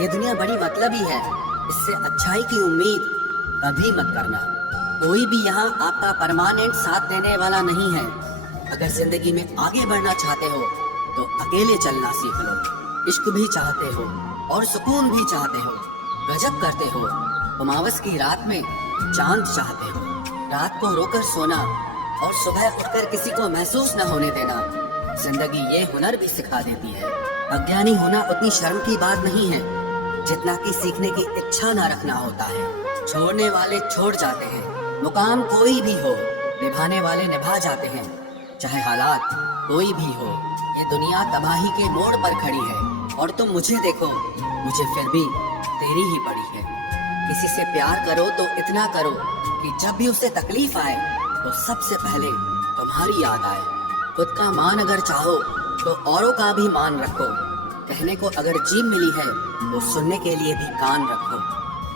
ये दुनिया बड़ी मतलबी है, इससे अच्छाई की उम्मीद कभी मत करना। कोई भी यहाँ आपका परमानेंट साथ देने वाला नहीं है। अगर जिंदगी में आगे बढ़ना चाहते हो तो अकेले चलना सीख लो। इश्क भी चाहते हो और सुकून भी चाहते हो, गजब करते हो। अमावस की रात में चांद चाहते हो, रात को रोकर सोना और सुबह उठकर किसी को महसूस न होने देना। जिंदगी ये हुनर भी सिखा देती है। अज्ञानी होना उतनी शर्म की बात नहीं है जितना कि सीखने की इच्छा न रखना होता है। छोड़ने वाले छोड़ जाते हैं, मुकाम कोई भी हो, निभाने वाले निभा जाते हैं, चाहे हालात कोई भी हो। ये दुनिया तबाही के मोड़ पर खड़ी है और तुम मुझे देखो, मुझे फिर भी तेरी ही पड़ी है। किसी से प्यार करो तो इतना करो कि जब भी उसे तकलीफ आए तो सबसे पहले तुम्हारी याद आए। खुद का मान अगर चाहो तो औरों का भी मान रखो। कहने को अगर जीभ मिली है तो सुनने के लिए भी कान रखो।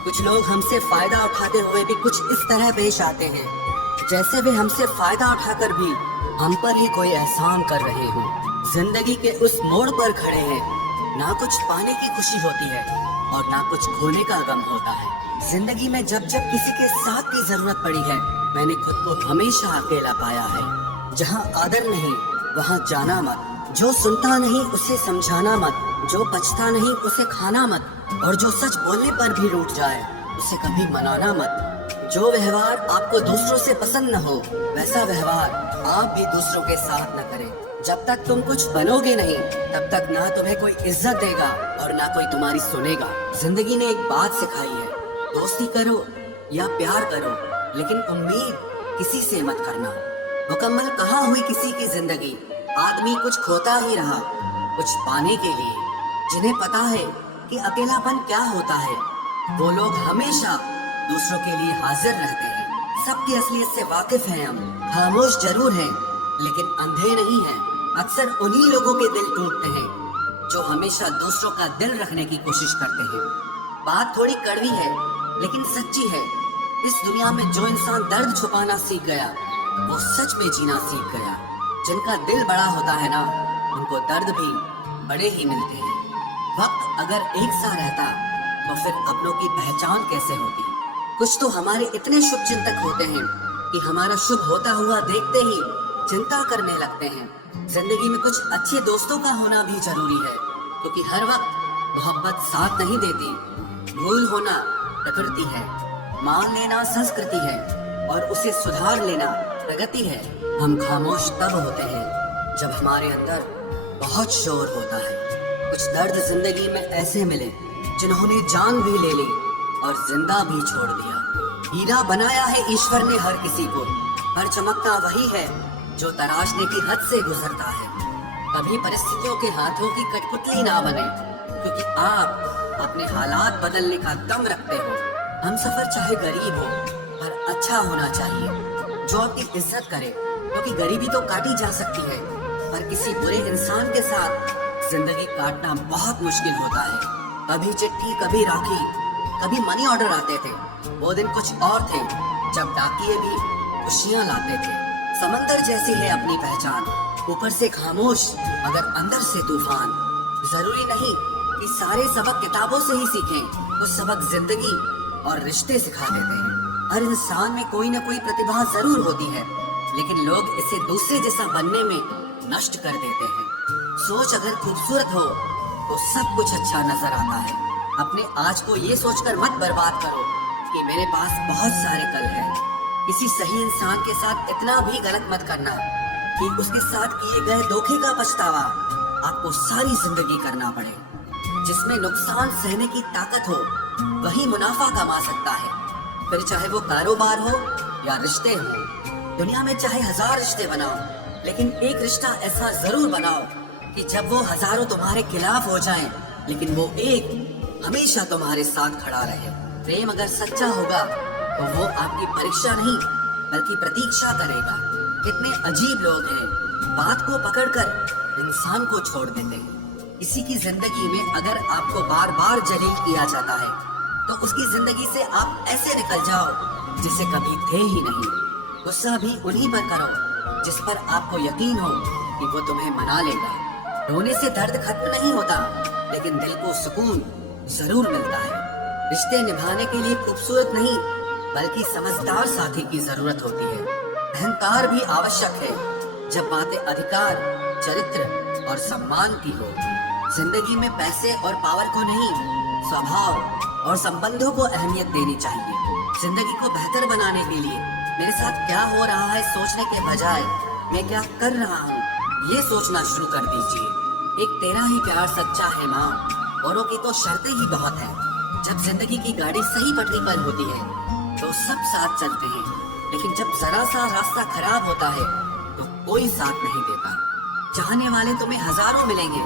कुछ लोग हमसे फायदा उठाते हुए भी कुछ इस तरह पेश आते हैं जैसे वे हमसे फायदा उठाकर भी हम पर ही कोई एहसान कर रहे हो। जिंदगी के उस मोड़ पर खड़े हैं, ना कुछ पाने की खुशी होती है और ना कुछ खोने का गम होता है। जिंदगी में जब जब किसी के साथ की जरूरत पड़ी है, मैंने खुद को हमेशा अकेला पाया है। जहाँ आदर नहीं वहाँ जाना मत, जो सुनता नहीं उसे समझाना मत, जो बचता नहीं उसे खाना मत, और जो सच बोलने पर भी रूठ जाए उसे कभी मनाना मत। जो व्यवहार आपको दूसरों से पसंद न हो वैसा व्यवहार आप भी दूसरों के साथ न करें। जब तक तुम कुछ बनोगे नहीं तब तक ना तुम्हें कोई इज्जत देगा और ना कोई तुम्हारी सुनेगा। जिंदगी ने एक बात सिखाई है, दोस्ती करो या प्यार करो लेकिन उम्मीद किसी से मत करना। मुकम्मल कहाँ हुई किसी की जिंदगी, आदमी कुछ खोता ही रहा कुछ पाने के लिए। जिन्हें पता है कि अकेलापन क्या होता है वो लोग हमेशा दूसरों के लिए हाजिर रहते हैं। सबकी असलियत से वाकिफ हैं हम, खामोश जरूर हैं लेकिन अंधे नहीं हैं। अक्सर उन्हीं लोगों के दिल टूटते हैं जो हमेशा दूसरों का दिल रखने की कोशिश करते हैं। बात थोड़ी कड़वी है लेकिन सच्ची है। इस दुनिया में जो इंसान दर्द छुपाना सीख गया वो सच में जीना सीख गया। जिनका दिल बड़ा होता है ना उनको दर्द भी बड़े ही मिलते हैं। वक्त अगर एक सा रहता तो फिर अपनों की पहचान कैसे होती। कुछ तो हमारे इतने शुभ चिंतक होते हैं कि हमारा शुभ होता हुआ देखते ही चिंता करने लगते हैं। जिंदगी में कुछ अच्छे दोस्तों का होना भी जरूरी है क्योंकि हर वक्त मोहब्बत साथ नहीं देती। भूल होना प्रकृति है, मान लेना संस्कृति है और उसे सुधार लेना प्रगति है। हम खामोश तब होते हैं जब हमारे अंदर बहुत शोर होता है। कुछ दर्द जिंदगी में ऐसे मिले जिन्होंने जान भी ले ली और जिंदा भी छोड़ दिया। हीरा बनाया है ईश्वर ने हर किसी को, पर चमकता वही है जो तराशने की हद से गुजरता है। कभी परिस्थितियों के हाथों की कठपुतली ना बने क्योंकि आप अपने हालात बदलने का दम रखते हो। हम सफर चाहे गरीब हो पर अच्छा होना चाहिए जो आपकी इज्जत करे, क्योंकि गरीबी तो काटी जा सकती है पर किसी बुरे इंसान के साथ जिंदगी काटना बहुत मुश्किल होता है। कभी चिट्ठी कभी राखी कभी मनी ऑर्डर आते थे, वो दिन कुछ और थे जब डाकिये भी खुशियां लाते थे। समंदर जैसी है अपनी पहचान, ऊपर से खामोश मगर अंदर से तूफान। जरूरी नहीं कि सारे सबक किताबों से ही सीखें, कुछ सबक जिंदगी और रिश्ते सिखा देते हैं। हर इंसान में कोई न कोई प्रतिभा जरूर होती है लेकिन लोग इसे दूसरे जैसा बनने में नष्ट कर देते हैं। सोच अगर खूबसूरत हो तो सब कुछ अच्छा नजर आता है। अपने आज को ये सोचकर मत बर्बाद करो कि मेरे पास बहुत सारे कल हैं। किसी सही इंसान के साथ इतना भी गलत मत करना कि उसके साथ किए गए धोखे का पछतावा आपको सारी जिंदगी करना पड़े। जिसमें नुकसान सहने की ताकत हो वही मुनाफा कमा सकता है, फिर चाहे वो कारोबार हो या रिश्ते हो। दुनिया में चाहे 1000 रिश्ते बनाओ लेकिन एक रिश्ता ऐसा जरूर बनाओ कि जब वो हजारों तुम्हारे खिलाफ हो जाएं, लेकिन वो एक हमेशा तुम्हारे साथ खड़ा रहे। प्रेम अगर सच्चा होगा तो वो आपकी परीक्षा नहीं बल्कि प्रतीक्षा करेगा। कितने अजीब लोग हैं, बात को पकड़कर इंसान को छोड़ देते हैं। किसी की जिंदगी में अगर आपको बार बार जलील किया जाता है तो उसकी जिंदगी से आप ऐसे निकल जाओ जिसे कभी थे ही नहीं। गुस्सा भी उन्हीं पर करो जिस पर आपको यकीन हो कि वो तुम्हें मना लेगा। रोने से दर्द खत्म नहीं होता लेकिन दिल को सुकून जरूर मिलता है। रिश्ते निभाने के लिए खूबसूरत नहीं बल्कि समझदार साथी की जरूरत होती है। अहंकार भी आवश्यक है जब बातें अधिकार, चरित्र और सम्मान की हो। जिंदगी में पैसे और पावर को नहीं, स्वभाव और संबंधों को अहमियत देनी चाहिए। जिंदगी को बेहतर बनाने के लिए मेरे साथ क्या हो रहा है सोचने के बजाय मैं क्या कर रहा हूँ ये सोचना शुरू कर दीजिए। एक तेरा ही प्यार सच्चा है माँ, औरों की तो शर्तें ही बहुत है। जब जिंदगी की गाड़ी सही पटरी पर होती है तो सब साथ चलते हैं, लेकिन जब जरा सा रास्ता खराब होता है तो कोई साथ नहीं देता। चाहने वाले तुम्हें हजारों मिलेंगे,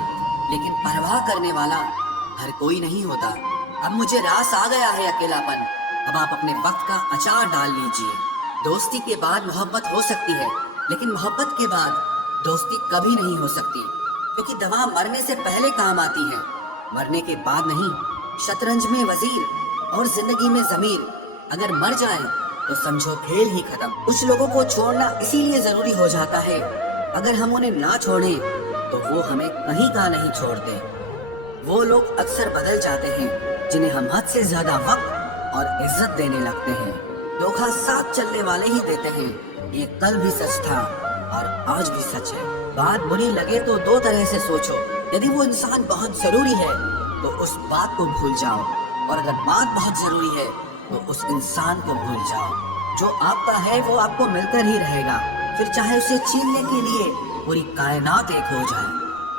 लेकिन परवाह करने वाला हर कोई नहीं होता। अब मुझे रास आ गया है अकेलापन, अब आप अपने वक्त का अचार डाल लीजिए। दोस्ती के बाद मोहब्बत हो सकती है, लेकिन मोहब्बत के बाद दोस्ती कभी नहीं हो सकती, क्योंकि दवा मरने से पहले काम आती है, मरने के बाद नहीं। शतरंज में वजीर और जिंदगी में जमीर अगर मर जाए तो समझो खेल ही खत्म। कुछ लोगों को छोड़ना इसीलिए जरूरी हो जाता है, अगर हम उन्हें ना छोड़ें तो वो हमें कहीं का नहीं छोड़ते। वो लोग अक्सर बदल जाते हैं जिन्हें हम हद से ज्यादा वक्त और इज्जत देने लगते हैं। धोखा साथ चलने वाले ही देते हैं, ये कल भी सच था और आज भी सच है। बात बुरी लगे तो दो तरह से सोचो, यदि वो इंसान बहुत जरूरी है तो उस बात को भूल जाओ, और अगर बात बहुत जरूरी है तो उस इंसान को भूल जाओ। जो आपका है वो आपको मिलकर ही रहेगा, फिर चाहे उसे छीनने के लिए पूरी कायनात एक हो जाए।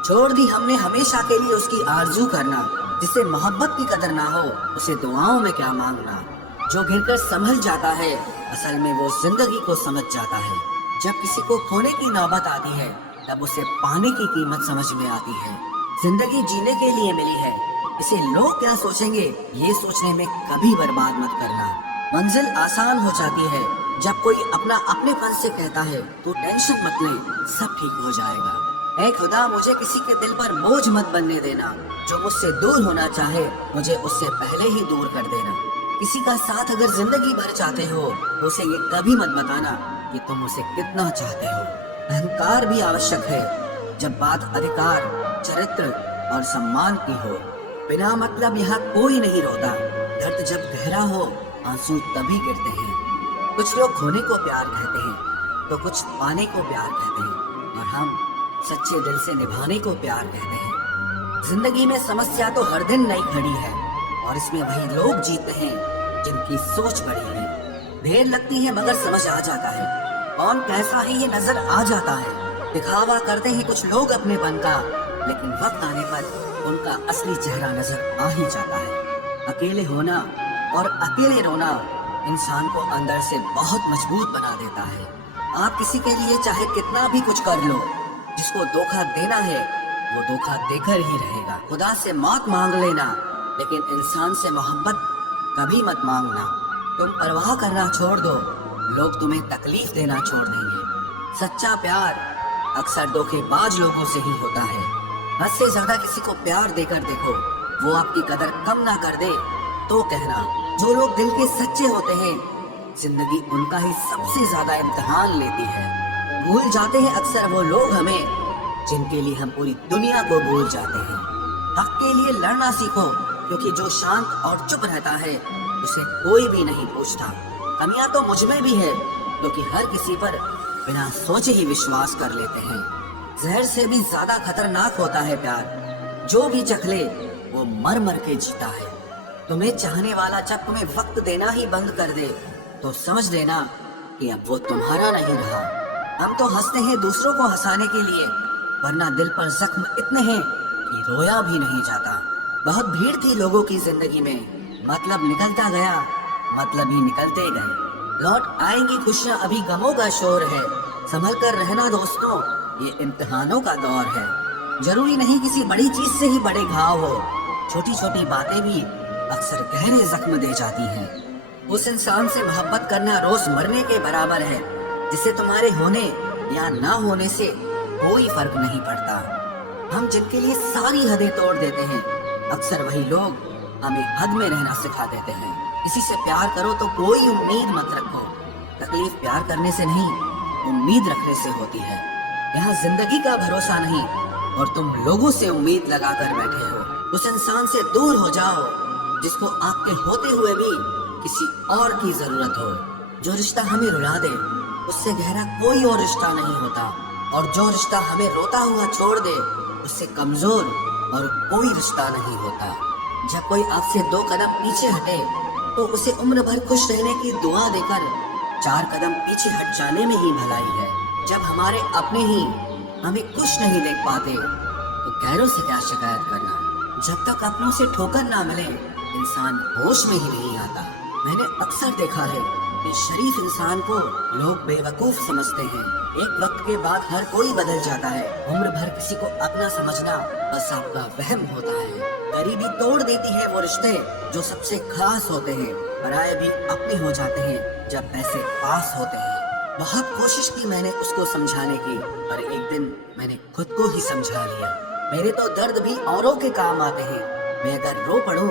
छोड़ दी हमने हमेशा के लिए उसकी आरजू करना, जिसे मोहब्बत की कदर ना हो उसे दुआओं में क्या मांगना। जो घिरकर संभल जाता है असल में वो जिंदगी को समझ जाता है। जब किसी को खोने की नौबत आती है तब उसे पाने की कीमत समझ में आती है। जिंदगी जीने के लिए मिली है, इसे लोग क्या सोचेंगे ये सोचने में कभी बर्बाद मत करना। मंजिल आसान हो जाती है जब कोई अपना अपनेपन से कहता है तो टेंशन मत ले, सब ठीक हो जाएगा। ऐ खुदा मुझे किसी के दिल पर बोझ मत बनने देना, जो मुझसे दूर होना चाहे मुझे उससे पहले ही दूर कर देना। किसी का साथ अगर जिंदगी भर चाहते हो तो उसे ये कभी मत बताना कि तुम उसे कितना चाहते हो। अहंकार भी आवश्यक है जब बात अधिकार, चरित्र और सम्मान की हो। बिना मतलब यहाँ कोई नहीं रोता, दर्द जब गहरा हो आंसू तभी गिरते हैं। कुछ लोग खोने को प्यार कहते हैं तो कुछ पाने को प्यार कहते हैं, और हम सच्चे दिल से निभाने को प्यार कहते हैं। जिंदगी में समस्या तो हर दिन नई खड़ी है, और इसमें वही लोग जीते हैं जिनकी सोच बड़ी है। देर लगती है मगर समझ आ जाता है, कौन कैसा है ये नजर आ जाता है। दिखावा करते हैं कुछ लोग अपनेपन का, लेकिन वक्त आने पर उनका असली चेहरा नजर आ ही जाता है। अकेले होना और अकेले रोना इंसान को अंदर से बहुत मजबूत बना देता है। आप किसी के लिए चाहे कितना भी कुछ कर लो, जिसको धोखा देना है वो धोखा देकर ही रहेगा। खुदा से मौत मांग लेना, लेकिन इंसान से मोहब्बत कभी मत मांगना। तुम परवाह करना छोड़ दो, लोग तुम्हें तकलीफ देना छोड़ देंगे। सच्चा प्यार अक्सर धोखेबाज लोगों से ही होता है। हद से ज्यादा किसी को प्यार देकर देखो, वो आपकी कदर कम ना कर दे तो कहना। जो लोग दिल के सच्चे होते हैं जिंदगी उनका ही सबसे ज्यादा इम्तिहान लेती है। भूल जाते हैं अक्सर वो लोग हमें जिनके लिए हम पूरी दुनिया को भूल जाते हैं। हक के लिए लड़ना सीखो, क्योंकि जो शांत और चुप रहता है उसे कोई भी नहीं पूछता। कमियां तो मुझ में भी है, क्योंकि हर किसी पर बिना सोचे ही विश्वास कर लेते हैं। जहर से भी ज्यादा खतरनाक होता है प्यार, जो भी चख ले वो मर मर के जीता है। तुम्हें चाहने वाला जब तुम्हें वक्त देना ही बंद कर दे तो समझ लेना कि अब वो तुम्हारा नहीं रहा। हम तो हंसते हैं दूसरों को हंसाने के लिए, वरना दिल पर जख्म इतने हैं कि रोया भी नहीं जाता। बहुत भीड़ थी लोगों की जिंदगी में, मतलब निकलता गया, मतलब ही निकलते गए। लौट आएंगी खुशियां, अभी गमों का शोर है। संभल कर रहना दोस्तों, ये इम्तिहानों का दौर है। जरूरी नहीं किसी बड़ी चीज से ही बड़े घाव हो, छोटी छोटी बातें भी अक्सर गहरे जख्म दे जाती हैं। उस इंसान से मोहब्बत करना रोज मरने के बराबर है, जिसे तुम्हारे होने या ना होने से कोई फर्क नहीं पड़ता। हम जिनके लिए सारी हदें तोड़ देते हैं, अक्सर वही लोग हमें हद में रहना सिखा देते हैं। किसी से प्यार करो तो कोई उम्मीद मत रखो, तकलीफ प्यार करने से नहीं उम्मीद रखने से होती है। यहाँ जिंदगी का भरोसा नहीं और तुम लोगों से उम्मीद लगाकर बैठे हो। उस इंसान से दूर हो जाओ जिसको आपके होते हुए भी किसी और की जरूरत हो। जो रिश्ता हमें रुला दे उससे गहरा कोई और रिश्ता नहीं होता, और जो रिश्ता हमें रोता हुआ छोड़ दे उससे कमजोर और कोई रिश्ता नहीं होता। जब कोई आपसे 2 कदम पीछे हटे तो उसे उम्र भर खुश रहने की दुआ देकर 4 कदम पीछे हट जाने में ही भलाई है। जब हमारे अपने ही हमें खुश नहीं देख पाते तो गैरों से क्या शिकायत करना। जब तक अपनों से ठोकर ना मिले इंसान होश में ही नहीं आता। मैंने अक्सर देखा है कि शरीफ इंसान को लोग बेवकूफ समझते हैं। एक वक्त के बाद हर कोई बदल जाता है। उम्र भर किसी को अपना समझना बस आपका वहम होता है। गरीबी तोड़ देती है वो रिश्ते जो सबसे खास होते हैं। पराये भी अपने हो जाते हैं जब पैसे पास होते हैं। बहुत कोशिश की मैंने उसको समझाने की, पर एक दिन मैंने खुद को ही समझा लिया। मेरे तो दर्द भी औरों के काम आते हैं। मैं अगर रो पड़ूं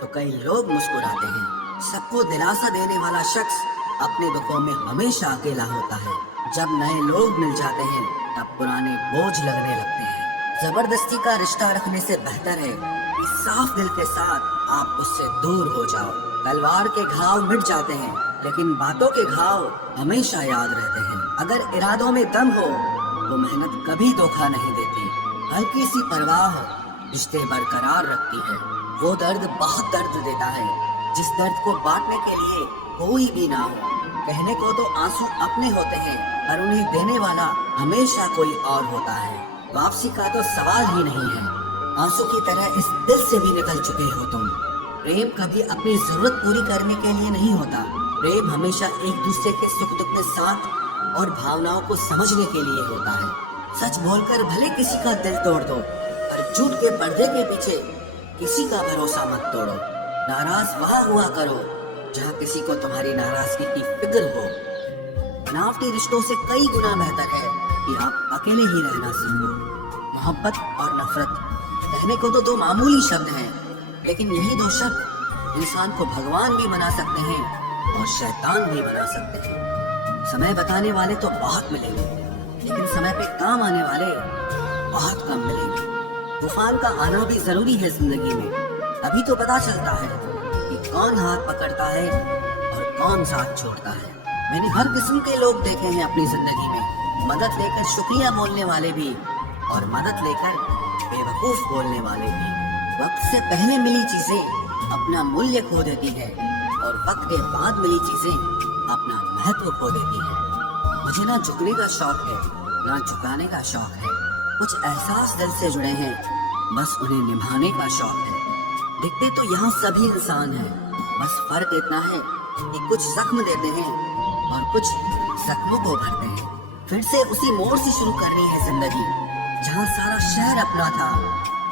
तो कई लोग मुस्कुराते हैं। सबको दिलासा देने वाला शख्स अपने दुखों में हमेशा अकेला होता है। जब नए लोग मिल जाते हैं तब पुराने बोझ लगने लगते हैं। जबरदस्ती का रिश्ता रखने से बेहतर है कि साफ दिल के साथ आप उससे दूर हो जाओ। तलवार के घाव मिट जाते हैं लेकिन बातों के घाव हमेशा याद रहते हैं। अगर इरादों में दम हो तो मेहनत कभी धोखा नहीं देती। हल्की सी परवाह रिश्ते बरकरार रखती है। वो दर्द बहुत दर्द देता है जिस दर्द को बांटने के लिए कोई भी ना हो। कहने को तो आंसू अपने होते हैं पर उन्हें देने वाला हमेशा कोई और होता है। वापसी का तो सवाल ही नहीं है। आंसू की तरह इस दिल से भी निकल चुके हो तुम। प्रेम कभी अपनी जरूरत पूरी करने के लिए नहीं होता। प्रेम हमेशा एक दूसरे के सुख दुख में साथ और भावनाओं को समझने के लिए होता है। सच बोलकर भले किसी का दिल तोड़ दो, पर झूठ के पर्दे के पीछे किसी का भरोसा मत तोड़ो। नाराज वहाँ हुआ करो जहाँ किसी को तुम्हारी नाराजगी की फिक्र हो। बनावटी रिश्तों से कई गुना बेहतर है कि आप अकेले ही रहना सीखो। मोहब्बत और नफरत कहने को तो 2 मामूली शब्द हैं, लेकिन यही 2 शब्द इंसान को भगवान भी बना सकते हैं और शैतान भी बना सकते हैं। समय बताने वाले तो बहुत मिलेंगे, लेकिन समय पे काम आने वाले बहुत कम मिलेंगे। तूफान का आना भी जरूरी है जिंदगी में। तभी तो पता चलता है कि कौन हाथ पकड़ता है और कौन साथ छोड़ता है। मैंने हर किस्म के लोग देखे हैं अपनी जिंदगी में। मदद लेकर शुक्रिया बोलने वाले भी और मदद लेकर बेवकूफ बोलने वाले भी। वक्त से पहले मिली चीजें अपना मूल्य खो देती है और वक्त के बाद मिली चीजें अपना महत्व खो देती है। मुझे ना झुकने का शौक है ना झुकाने का शौक है। कुछ एहसास दिल से जुड़े हैं, बस उन्हें निभाने का शौक है। दिखते तो यहाँ सभी इंसान हैं, बस फर्क इतना है कि कुछ जख्म देते हैं और कुछ जख्मों को भरते हैं। फिर से उसी मोड़ से शुरू करनी है जिंदगी जहाँ सारा शहर अपना था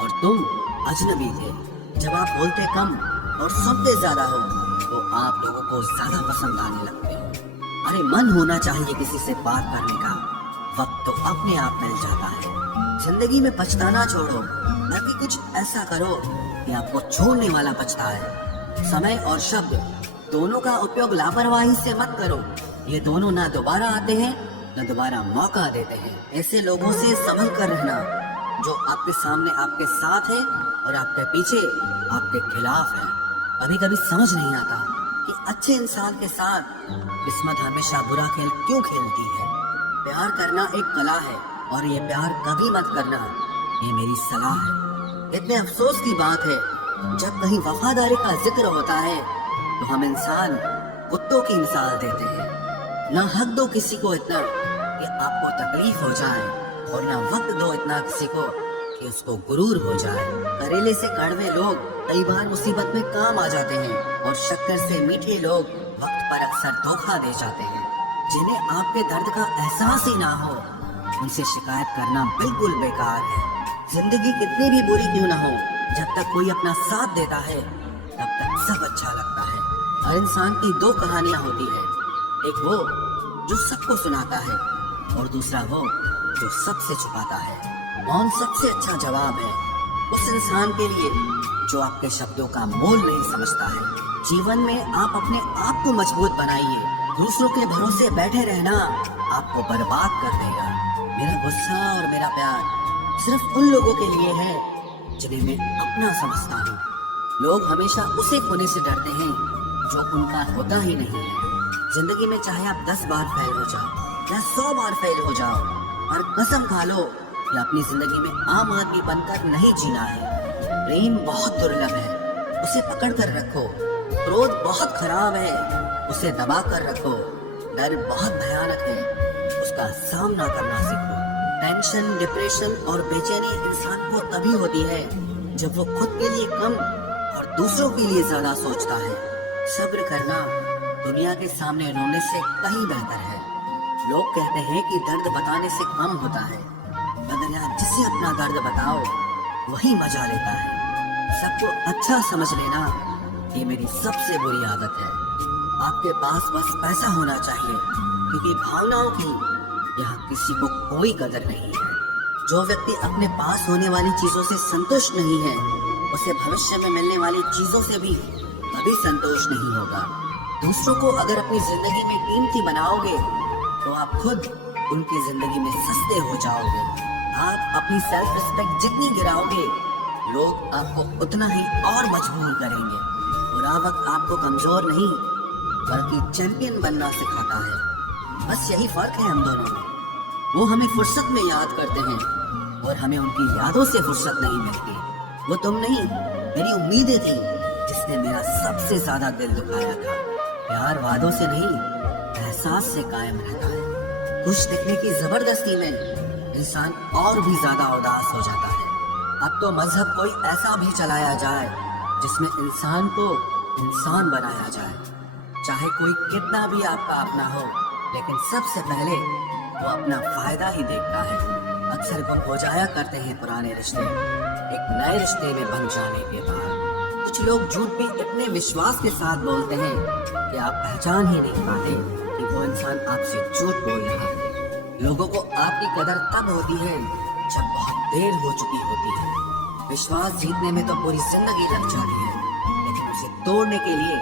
और तुम अजनबी थे। जब आप बोलते कम और सुनते ज्यादा हो तो आप लोगों को ज्यादा पसंद आने लगते हो। अरे मन होना चाहिए किसी से बात करने का, वक्त तो अपने आप मिल जाता है। जिंदगी में पछताना छोड़ो, बल्कि कुछ ऐसा करो कि आपको छोड़ने वाला पछताए। समय और शब्द दोनों का उपयोग लापरवाही से मत करो। ये दोनों ना दोबारा आते हैं न दोबारा मौका देते हैं। ऐसे लोगों से संभल कर रहना जो आपके सामने आपके साथ है और आपके पीछे आपके खिलाफ है। कभी कभी समझ नहीं आता कि अच्छे इंसान के साथ किस्मत हमेशा बुरा खेल क्यों खेलती है। प्यार करना एक कला है और ये प्यार कभी मत करना, ये मेरी सलाह है। इतने अफसोस की बात है जब कहीं वफादारी का जिक्र होता है तो हम इंसान कुत्तों की मिसाल देते हैं। ना हक दो किसी को इतना कि आपको तकलीफ हो जाए और ना वक्त दो इतना किसी को कि उसको गुरूर हो जाए। करेले से कड़वे लोग कई बार मुसीबत में काम आ जाते हैं और शक्कर से मीठे लोग वक्त पर अक्सर धोखा दे जाते हैं। जिन्हें आपके दर्द का एहसास ही ना हो उनसे शिकायत करना बिल्कुल बेकार है। जिंदगी कितनी भी बुरी क्यों ना हो, जब तक कोई अपना साथ देता है तब तक सब अच्छा लगता है। हर इंसान की 2 कहानियां होती है, एक वो जो सबको सुनाता है और दूसरा वो जो सबसे छुपाता है। मौन सबसे अच्छा जवाब है उस इंसान के लिए जो आपके शब्दों का मोल नहीं समझता है। जीवन में आप अपने आप को मजबूत बनाइए। दूसरों के भरोसे बैठे रहना आपको बर्बाद कर देगा। मेरा गुस्सा और मेरा प्यार सिर्फ उन लोगों के लिए है जिन्हें मैं अपना समझता हूँ। लोग हमेशा उसे खोने से डरते हैं जो उनका होता ही नहीं है। जिंदगी में चाहे आप 10 बार फेल हो जाओ या 100 बार फेल हो जाओ, और कसम खा लो कि अपनी जिंदगी में आम आदमी बनकर नहीं जीना है। प्रेम बहुत दुर्लभ है, उसे पकड़ कर रखो। क्रोध बहुत खराब है, उसे दबा कर रखो। डर बहुत भयानक है, उसका सामना करना सीखो। टेंशन, डिप्रेशन और बेचैनी इंसान को तभी होती है जब वो खुद के लिए कम और दूसरों के लिए ज्यादा सोचता है। सब्र करना दुनिया के सामने रोने से कहीं बेहतर है। लोग कहते हैं कि दर्द बताने से कम होता है, मगर यार जिसे अपना दर्द बताओ वही मजा लेता है। सबको अच्छा समझ लेना ये मेरी सबसे बुरी आदत है। आपके पास बस पैसा होना चाहिए, क्योंकि भावनाओं की यहाँ किसी को कोई कदर नहीं है। जो व्यक्ति अपने पास होने वाली चीजों से संतुष्ट नहीं है, उसे भविष्य में मिलने वाली चीजों से भी कभी संतोष नहीं होगा। दूसरों को अगर अपनी जिंदगी में कीमती बनाओगे तो आप खुद उनकी जिंदगी में सस्ते हो जाओगे। आप अपनी सेल्फ रिस्पेक्ट जितनी गिराओगे, लोग आपको उतना ही और मजबूर करेंगे। बुरा वक्त आपको कमजोर नहीं बल्कि चैंपियन बनना सिखाता है। बस यही फर्क है हम दोनों में। वो हमें फुर्सत में याद करते हैं और हमें उनकी यादों से फुर्सत नहीं मिलती। वो तुम नहीं, मेरी उम्मीदें थी जिसने मेरा सबसे ज्यादा दिल दुखाया था। प्यार वादों से नहीं, एहसास से कायम रहता है। खुश दिखने की जबरदस्ती में इंसान और भी ज्यादा उदास हो जाता है। अब तो मजहब कोई ऐसा भी चलाया जाए जिसमें इंसान को इंसान बनाया जाए। चाहे कोई कितना भी आपका अपना हो, लेकिन सबसे पहले वो अपना फायदा ही देखता है। अक्सर गुम हो जाया करते हैं पुराने रिश्ते एक नए रिश्ते में बन जाने के बाद। कुछ लोग झूठ भी इतने विश्वास के साथ बोलते हैं कि आप पहचान ही नहीं पाते कि वो इंसान आपसे झूठ बोल रहा है। लोगों को आपकी कदर तब होती है जब बहुत देर हो चुकी होती है। विश्वास जीतने में तो पूरी जिंदगी लग जाती है, लेकिन उसे तोड़ने के लिए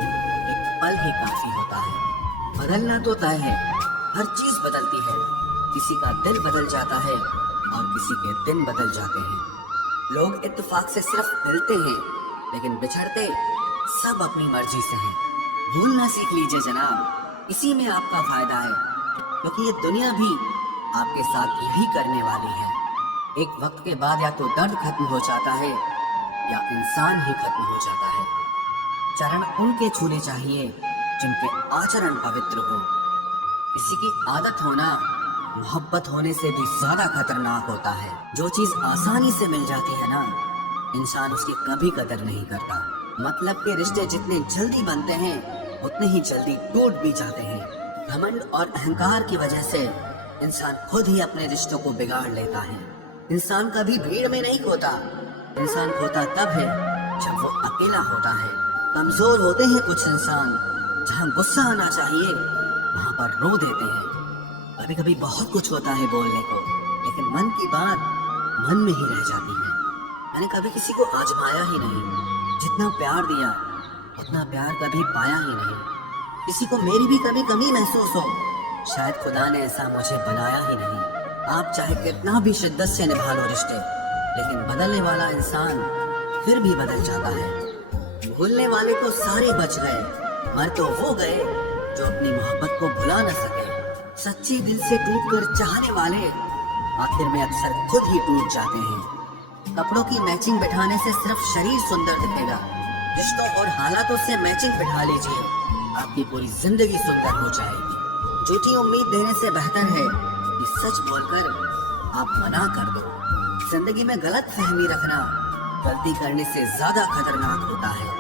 एक पल ही काफी होता है। बदलना तो तय है, हर चीज बदलती है। किसी का दिल बदल जाता है और किसी के दिन बदल जाते हैं। लोग इत्तेफाक से सिर्फ मिलते हैं, लेकिन बिछड़ते सब अपनी मर्जी से हैं। भूलना सीख लीजिए जनाब, इसी में आपका फायदा है, क्योंकि ये दुनिया भी आपके साथ यही करने वाली है। एक वक्त के बाद या तो दर्द खत्म हो जाता है या इंसान ही खत्म हो जाता है। चरण उनके छूने चाहिए जिनके आचरण पवित्र हो। किसी की आदत होना मोहब्बत होने से भी ज्यादा खतरनाक होता है। जो चीज आसानी से मिल जाती है ना, इंसान उसकी कभी कदर नहीं करता। मतलब के रिश्ते जितने जल्दी बनते हैं उतने ही जल्दी टूट भी जाते हैं। घमंड और अहंकार की वजह से इंसान खुद ही अपने रिश्तों को बिगाड़ लेता है। इंसान कभी भीड़ में नहीं खोता, इंसान खोता तब है जब वो अकेला होता है। कमजोर होते हैं कुछ इंसान, जहाँ गुस्सा आना चाहिए वहाँ पर रो देते हैं। कभी कभी बहुत कुछ होता है बोलने को, लेकिन मन की बात मन में ही रह जाती है। मैंने कभी किसी को आजमाया ही नहीं। जितना प्यार दिया उतना प्यार कभी पाया ही नहीं। किसी को मेरी भी कभी कमी महसूस हो, शायद खुदा ने ऐसा मुझे बनाया ही नहीं। आप चाहे कितना भी शिद्दत से निभा लो रिश्ते, लेकिन बदलने वाला इंसान फिर भी बदल जाता है। भूलने वाले तो सारे बच गए, मर तो वो गए जो अपनी मोहब्बत को भुला न सके। सच्चे दिल से टूटकर चाहने वाले आखिर में अक्सर खुद ही टूट जाते हैं। कपड़ों की मैचिंग बिठाने से सिर्फ शरीर सुंदर दिखेगा, रिश्तों और हालातों से मैचिंग बिठा लीजिए, आपकी पूरी जिंदगी सुंदर हो जाएगी। झूठी उम्मीद देने से बेहतर है कि सच बोलकर आप मना कर दो। जिंदगी में गलत फहमी रखना गलती करने से ज्यादा खतरनाक होता है।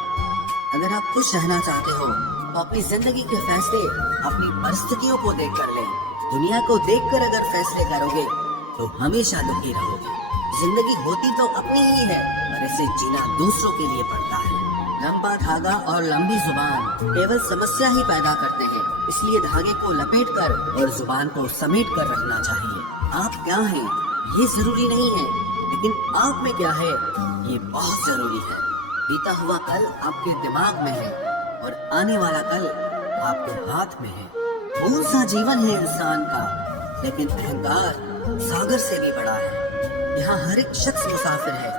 अगर आप खुश रहना चाहते हो तो अपनी जिंदगी के फैसले अपनी परिस्थितियों को देख कर लें। दुनिया को देखकर अगर फैसले करोगे तो हमेशा दुखी रहोगे। जिंदगी होती तो अपनी ही है, पर इसे जीना दूसरों के लिए पड़ता है। लंबा धागा और लंबी जुबान केवल समस्या ही पैदा करते हैं, इसलिए धागे को लपेट कर और जुबान को समेट कर रखना चाहिए। आप क्या हैं ये जरूरी नहीं है, लेकिन आप में क्या है ये बहुत जरूरी है। बीता हुआ कल आपके दिमाग में है और आने वाला कल आपके हाथ में है। कौन सा जीवन है इंसान का, लेकिन अहंकार सागर से भी बड़ा है। यहाँ हर एक शख्स मुसाफिर है,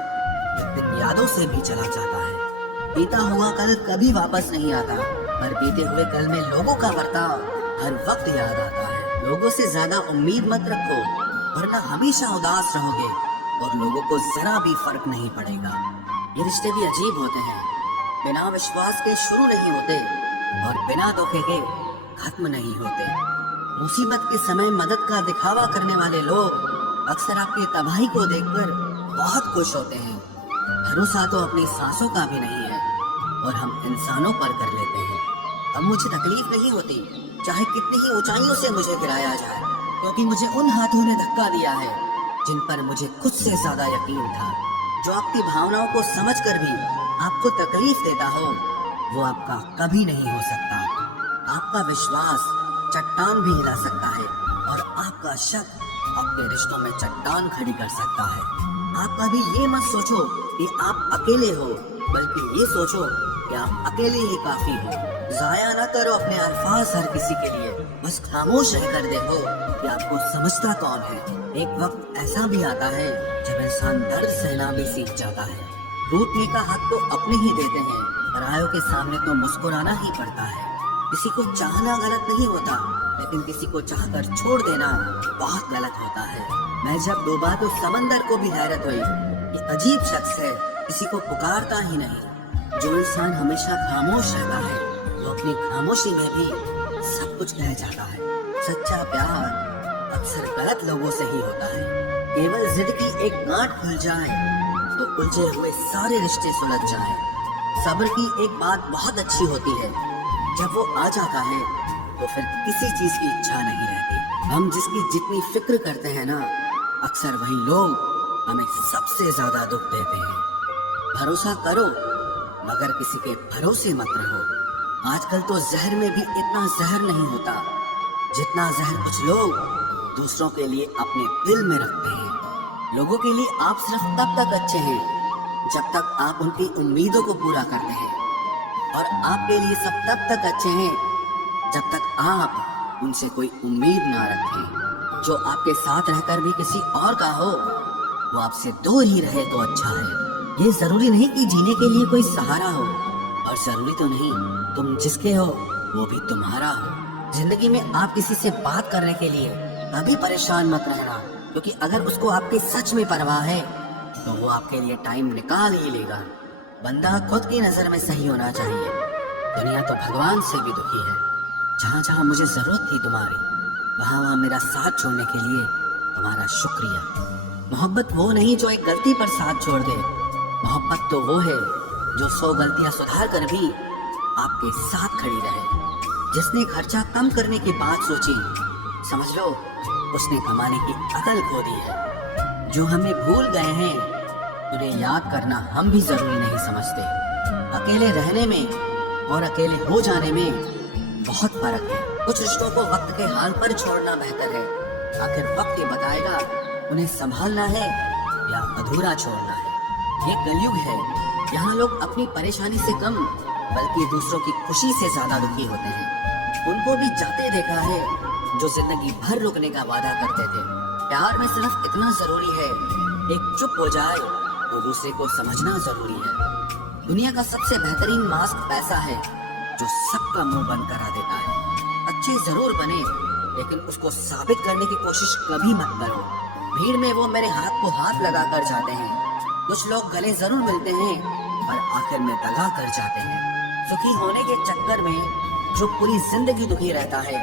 एक दिन यादों से भी चला जाता है। बीता हुआ कल कभी वापस नहीं आता, पर बीते हुए कल में लोगों का बर्ताव हर वक्त याद आता है। लोगों से ज्यादा उम्मीद मत रखो, वरना हमेशा उदास रहोगे और लोगों को जरा भी फर्क नहीं पड़ेगा। ये रिश्ते भी अजीब होते हैं, बिना विश्वास के शुरू नहीं होते और बिना धोखे के खत्म नहीं होते। मुसीबत के समय मदद का दिखावा करने वाले लोग अक्सर आपकी तबाही को देखकर बहुत खुश होते हैं। भरोसा तो अपनी सांसों का भी नहीं है और हम इंसानों पर कर लेते हैं। अब मुझे तकलीफ नहीं होती चाहे कितनी ही ऊंचाइयों से मुझे गिराया जाए, क्योंकि मुझे उन हाथों ने धक्का दिया है जिन पर मुझे खुद से ज्यादा यकीन था। जो आपकी भावनाओं को समझकर भी आपको तकलीफ देता हो, वो आपका कभी नहीं हो सकता। आपका विश्वास चट्टान भी हिला सकता है और आपका शक आपके रिश्तों में चट्टान खड़ी कर सकता है। आप कभी ये मत सोचो कि आप अकेले हो, बल्कि ये सोचो कि आप अकेले ही काफी हो। जाया न करो अपने अल्फाज हर किसी के लिए, बस खामोश रहकर देखो कि आपको समझता कौन है। एक वक्त ऐसा भी आता है जब इंसान दर्द सहना भी सीख जाता है। टूटने का हक तो अपने ही देते हैं, परायों के सामने तो मुस्कुराना ही पड़ता है। किसी को चाहना गलत नहीं होता, लेकिन किसी को चाहकर छोड़ देना बहुत गलत होता है। मैं जब डूबा तो समंदर को भी हैरत हुई। ये अजीब शख्स है, किसी को पुकारता ही नहीं। जो इंसान हमेशा खामोश रहता है, वो अपनी खामोशी में भी सब कुछ कह जाता है। सच्चा प्यार अक्सर गलत लोगों से ही होता है। केवल जिद की एक गांठ खुल जाए तो उलझे हुए सारे रिश्ते सुलझ जाएं। सब्र की एक बात बहुत अच्छी होती है, जब वो आ जाता है तो फिर किसी चीज की इच्छा नहीं रहती। हम जिसकी जितनी फिक्र करते हैं ना, अक्सर वही लोग हमें सबसे ज्यादा दुख देते हैं। भरोसा करो, मगर किसी के भरोसे मत रहो। आजकल तो जहर में भी इतना जहर नहीं होता जितना जहर कुछ लोग दूसरों के लिए अपने दिल में रखते हैं। लोगों के लिए आप सिर्फ तब तक अच्छे हैं जब तक आप उनकी उम्मीदों को पूरा करते हैं, और आपके लिए सब तब तक अच्छे हैं जब तक आप उनसे कोई उम्मीद ना रखें। जो आपके साथ रहकर भी किसी और का हो, वो आपसे दूर ही रहे तो अच्छा है। ये जरूरी नहीं कि जीने के लिए कोई सहारा हो, और जरूरी तो नहीं तुम जिसके हो वो भी तुम्हारा हो। जिंदगी में आप किसी से बात करने के लिए कभी परेशान मत रहना, क्योंकि अगर उसको आपकी सच में परवाह है तो वो आपके लिए टाइम निकाल ही लेगा। बंदा खुद की नजर में सही होना चाहिए। दुनिया तो भगवान से भी दुखी है। जहाँ जहाँ मुझे जरूरत थी तुम्हारी, वहाँ वहाँ मेरा साथ छोड़ने के लिए तुम्हारा शुक्रिया। मोहब्बत वो नहीं जो एक गलती पर साथ छोड़ दे। मोहब्बत तो वो है जो 100 गलतियां सुधार कर भी आपके साथ खड़ी रहे। जिसने खर्चा कम करने की बात सोची, समझ लो उसने कमाने की अकल खो दी है। जो हमें भूल गए हैं उन्हें याद करना हम भी जरूरी नहीं समझते। अकेले रहने में और अकेले हो जाने में बहुत फर्क है। कुछ रिश्तों को वक्त के हाल पर छोड़ना बेहतर है। आखिर वक्त ये बताएगा उन्हें संभालना है या अधूरा छोड़ना है। ये कलयुग है, यहाँ लोग अपनी परेशानी से कम बल्कि दूसरों की खुशी से ज्यादा दुखी होते हैं। उनको भी जाते देखा है जो जिंदगी भर रुकने का वादा करते थे। प्यार में सिर्फ इतना जरूरी है, एक चुप हो जाए तो दूसरे को समझना जरूरी है। दुनिया का सबसे बेहतरीन मास्क पैसा है, जो सबका मुंह बंद करा देता है। अच्छे जरूर बने, लेकिन उसको साबित करने की कोशिश कभी मत करो। भीड़ में वो मेरे हाथ को हाथ लगा कर जाते हैं। कुछ लोग गले जरूर मिलते हैं, पर आखिर में दगा कर जाते हैं। सुखी होने के चक्कर में जो पूरी जिंदगी दुखी रहता है,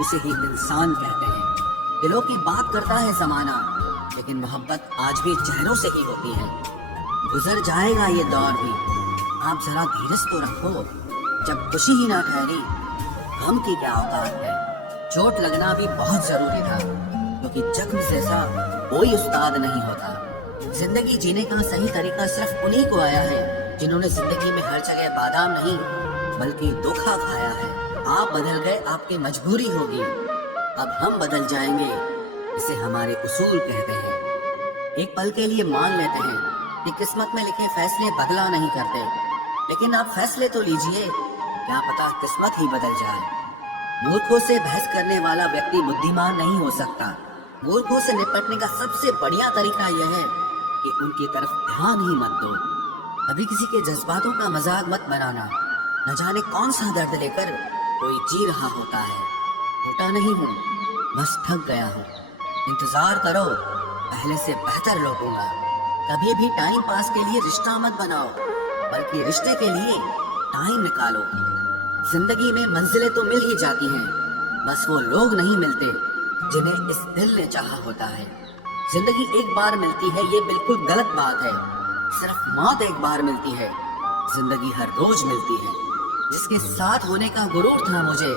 उसे ही इंसान कहते हैं। दिलों की बात करता है जमाना, लेकिन मोहब्बत आज भी चेहरों से ही होती है। गुजर जाएगा ये दौर भी, आप जरा धीरज तो रखो। जब खुशी ही ना ठहरी, गम की क्या औकात है। चोट लगना भी बहुत जरूरी था, क्योंकि जख्म जैसा कोई उस्ताद नहीं होता। जिंदगी जीने का सही तरीका सिर्फ उन्हीं को आया है जिन्होंने जिंदगी में हर जगह बादाम नहीं बल्कि धोखा खाया है। आप बदल गए, आपकी मजबूरी होगी, अब हम बदल जाएंगे, इसे हमारे उसूल कहते हैं। एक पल के लिए मान लेते हैं कि किस्मत में लिखे फैसले बदला नहीं करते, लेकिन आप फैसले तो लीजिए, क्या पता किस्मत ही बदल जाए। मूर्खों से बहस करने वाला व्यक्ति बुद्धिमान नहीं हो सकता। मूर्खों से निपटने का सबसे बढ़िया तरीका यह है कि उनकी तरफ ध्यान ही मत दो। कभी किसी के जज्बातों का मजाक मत बनाना। न जाने कौन सा दर्द लेकर कोई जी रहा होता है। टूटा नहीं हूँ, बस थक गया हूँ। इंतजार करो, पहले से बेहतर लौटूंगा। कभी भी टाइम पास के लिए रिश्ता मत बनाओ, बल्कि रिश्ते के लिए टाइम निकालो। जिंदगी में मंजिलें तो मिल ही जाती हैं, बस वो लोग नहीं मिलते जिन्हें इस दिल ने चाहा होता है। जिंदगी एक बार मिलती है, ये बिल्कुल गलत बात है। सिर्फ मौत एक बार मिलती है, जिंदगी हर रोज मिलती है। जिसके साथ होने का गुरूर था मुझे,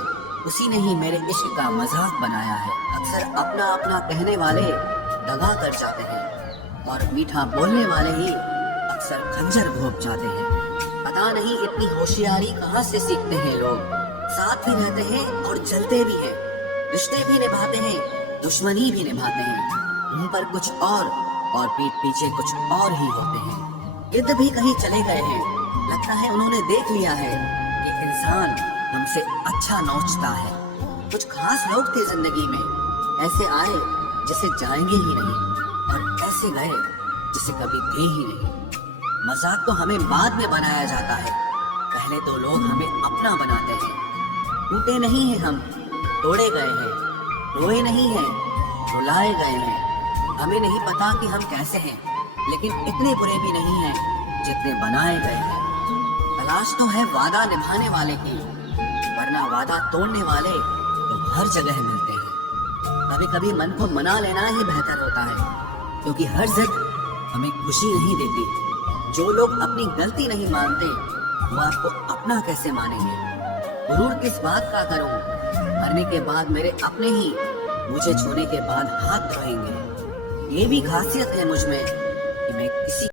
उसी ने ही मेरे इश्क का मजाक बनाया है। अक्सर अपना अपना कहने वाले दगा कर जाते हैं, और मीठा बोलने वाले ही अक्सर खंजर भोंक जाते हैं। पता नहीं इतनी होशियारी कहाँ से सीखते हैं लोग। साथ भी रहते हैं और जलते भी हैं, रिश्ते भी निभाते हैं, दुश्मनी भी निभाते हैं। मुंह पर कुछ और पीठ पीछे कुछ और ही होते हैं। इधर भी कहीं चले गए हैं, लगता है उन्होंने देख लिया है कि इंसान हमसे अच्छा नोचता है। कुछ खास लोग थे जिंदगी में, ऐसे आए जिसे जाएंगे ही नहीं, और ऐसे गए जिसे कभी थे ही नहीं। मजाक तो हमें बाद में बनाया जाता है, पहले तो लोग हमें अपना बनाते हैं। टूटे नहीं हैं हम, तोड़े गए हैं। रोए नहीं हैं, रुलाए गए हैं। हमें नहीं पता कि हम कैसे हैं, लेकिन इतने बुरे भी नहीं हैं जितने बनाए गए हैं। तलाश तो है वादा निभाने वाले की, वरना वादा तोड़ने वाले तो हर जगह मिलते हैं। कभी कभी मन को मना लेना ही बेहतर होता है, क्योंकि हर जिद हमें खुशी नहीं देती। जो लोग अपनी गलती नहीं मानते, वो आपको अपना कैसे मानेंगे। गुरूर किस बात का करूं, मरने के बाद मेरे अपने ही मुझे छूने के बाद हाथ धोएंगे। ये भी खासियत है मुझ में कि मैं किसी